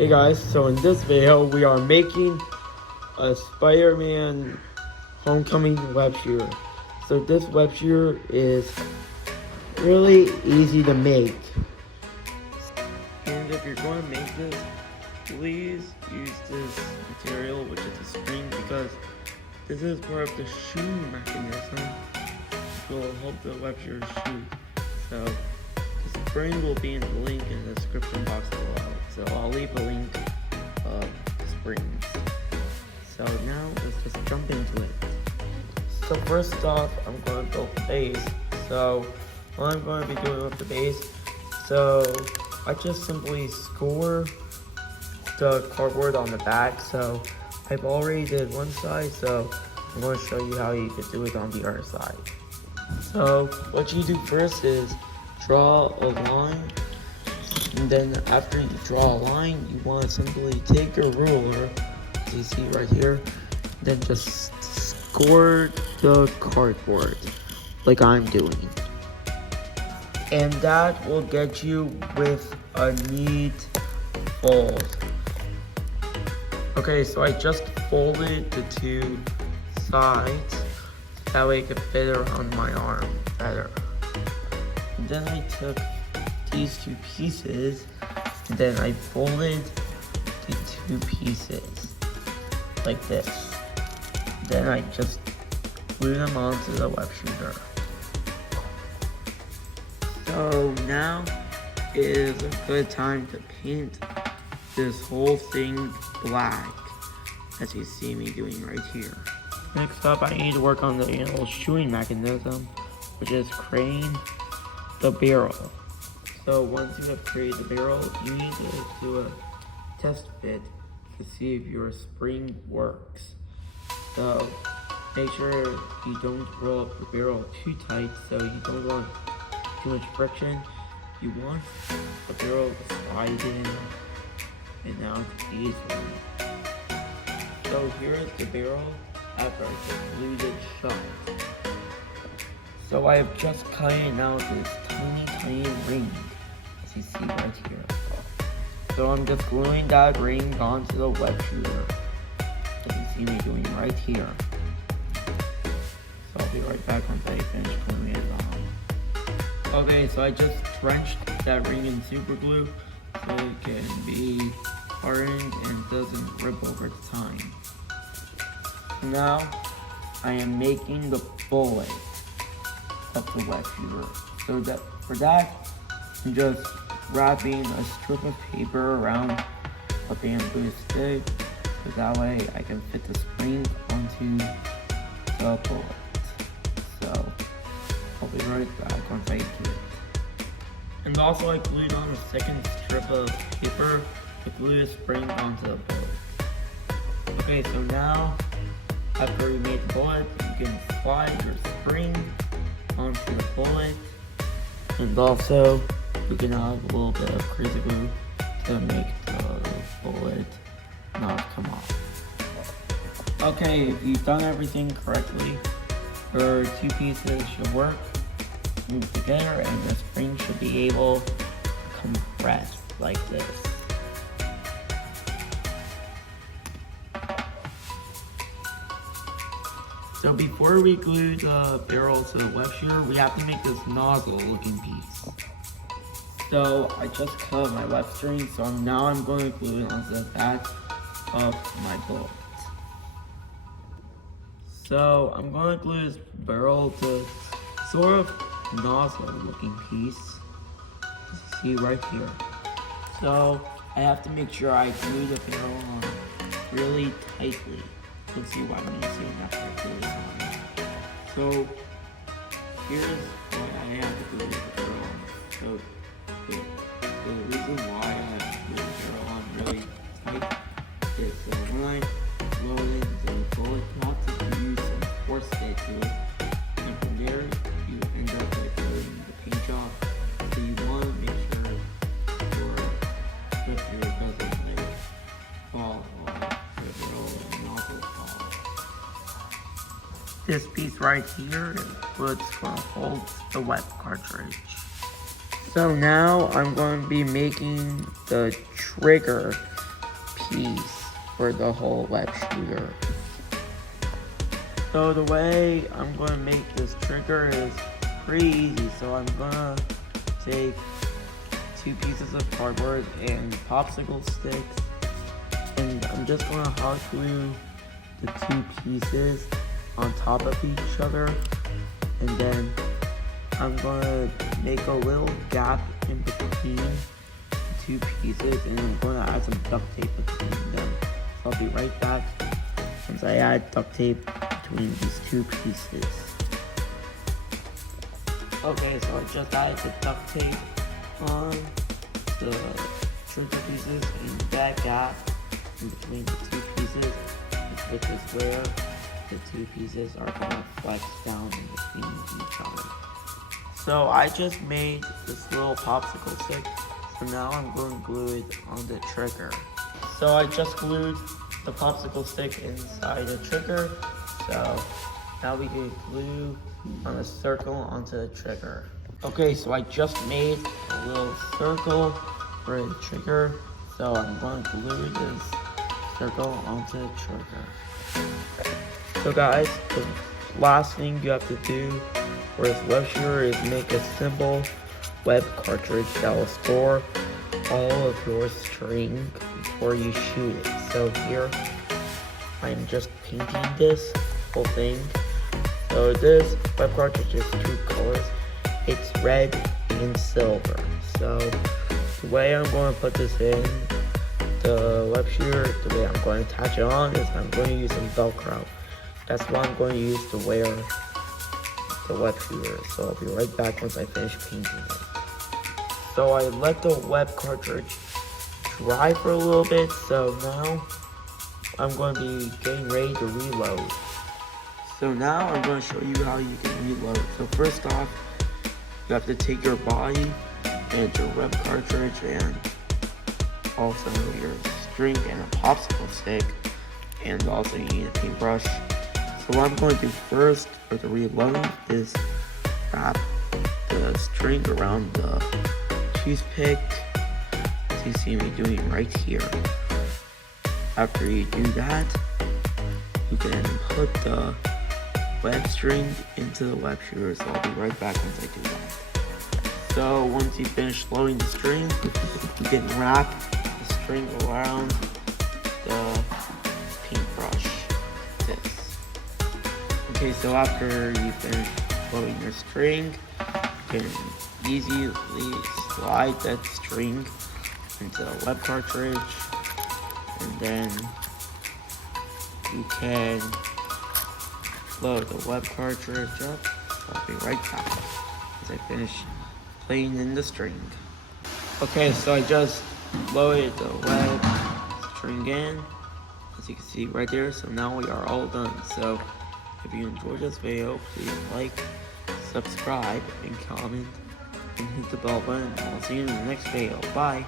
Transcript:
Hey guys, so in this video we are making a Spider-Man Homecoming web shooter. So this web shooter is really easy to make. And if you're going to make this, please use this material, which is a spring, because this is part of the shooting mechanism which will help the web shooter shoot. So the spring will be in the link in the description box below. So I'll leave a link of springs. So now let's just jump into it. So first off, I'm going to build the base. So what I'm going to be doing with the base, so I just simply score the cardboard on the back. So I've already did one side, so I'm going to show you how you could do it on the other side. So what you do first is draw a line, and then after you draw a line, you want to simply take your ruler, as you see right here, then just score the cardboard like I'm doing, and that will get you with a neat fold. Okay, so I just folded the two sides, that way it could fit around my arm better. And then I took these two pieces, and then I folded the two pieces like this. Then I just glue them onto the web shooter. So now is a good time to paint this whole thing black, as you see me doing right here. Next up, I need to work on the little shooting mechanism, which is creating the barrel. So once you have created the barrel, you need to do a test fit to see if your spring works. So make sure you don't roll up the barrel too tight, so you don't want too much friction. You want the barrel to slide in and out easily. So here's the barrel after I just glued it shut. So I have just cut out this tiny ring, as you see right here. So I'm just gluing that ring onto the web shooter, as you see me doing right here. So I'll be right back once I finish gluing it on. Okay, so I just drenched that ring in super glue so it can be hardened and doesn't rip over time. Now I am making the bullet of the web shooter. So that for that, I'm just wrapping a strip of paper around a bamboo stick, so that way I can fit the spring onto the bullet. So I'll be right back once I do it. And also I glued on a second strip of paper to glue the spring onto the bullet. Okay, so now after you made the bullet, you can slide your spring onto the bullet, and also you can add a little bit of crazy glue to make the bullet not come off. Okay, if you've done everything correctly, your two pieces should work, move together, and the spring should be able to compress like this. So before we glue the barrel to the web shooter, we have to make this nozzle looking piece. So I just cut my web string, so now I'm going to glue it onto the back of my bullet. So I'm going to glue this barrel to sort of nozzle looking piece, as you see right here. So I have to make sure I glue the barrel on really tightly. You'll see why when you see it after I glue it on. So here's why I have to glue the barrel on. So the reason why I have to glue the barrel on really tight is so when I load in the bullet, not to use some force fit to it, and from there you end up like loading the paint job. So you want to make sure your web shooter doesn't like fall off the barrel and nozzle fall. This piece right here is what's going to hold the web cartridge. So now I'm going to be making the trigger piece for the whole web shooter. So the way I'm going to make this trigger is pretty easy. So I'm going to take 2 pieces of cardboard and popsicle sticks, and I'm just going to hot glue the 2 pieces on top of each other, and then I'm going to make a little gap in between the 2 pieces, and I'm going to add some duct tape between them. So I'll be right back once I add duct tape between these 2 pieces. Okay, so I just added the duct tape on the trigger pieces, and that gap in between the 2 pieces, which is where the 2 pieces are going to flex down in between each other. So I just made this little popsicle stick, so now I'm going to glue it on the trigger. So I just glued the popsicle stick inside the trigger, so now we can glue on a circle onto the trigger. Okay, so I just made a little circle for the trigger, so I'm going to glue this circle onto the trigger. So guys, the last thing you have to do for this web shooter is make a simple web cartridge that will store all of your string before you shoot it. So here, I'm just painting this whole thing. So this web cartridge is 2 colors. It's red and silver. So the way I'm going to put this in the web shooter, the way I'm going to attach it on is I'm going to use some Velcro. That's what I'm going to use to wear the web shooter. So I'll be right back once I finish painting it. So I let the web cartridge dry for a little bit, so now I'm going to be getting ready to reload. So now I'm going to show you how you can reload. So first off, you have to take your body and your web cartridge and also your string and a popsicle stick, and also you need a paintbrush. So what I'm going to do first for the reload is wrap the string around the toothpick, as you see me doing right here. After you do that, you can put the web string into the web shooter, so I'll be right back once I do that. So once you finish loading the string, you can wrap the string around the paintbrush. This. Okay, so after you finish loading your string, you can easily slide that string into the web cartridge, and then you can load the web cartridge up. So I'll be right back as I finish playing in the string. Okay, so I just loaded the web string in, as you can see right there. So now we are all done. So if you enjoyed this video, please like, subscribe, and comment, and hit the bell button. I'll see you in the next video. Bye.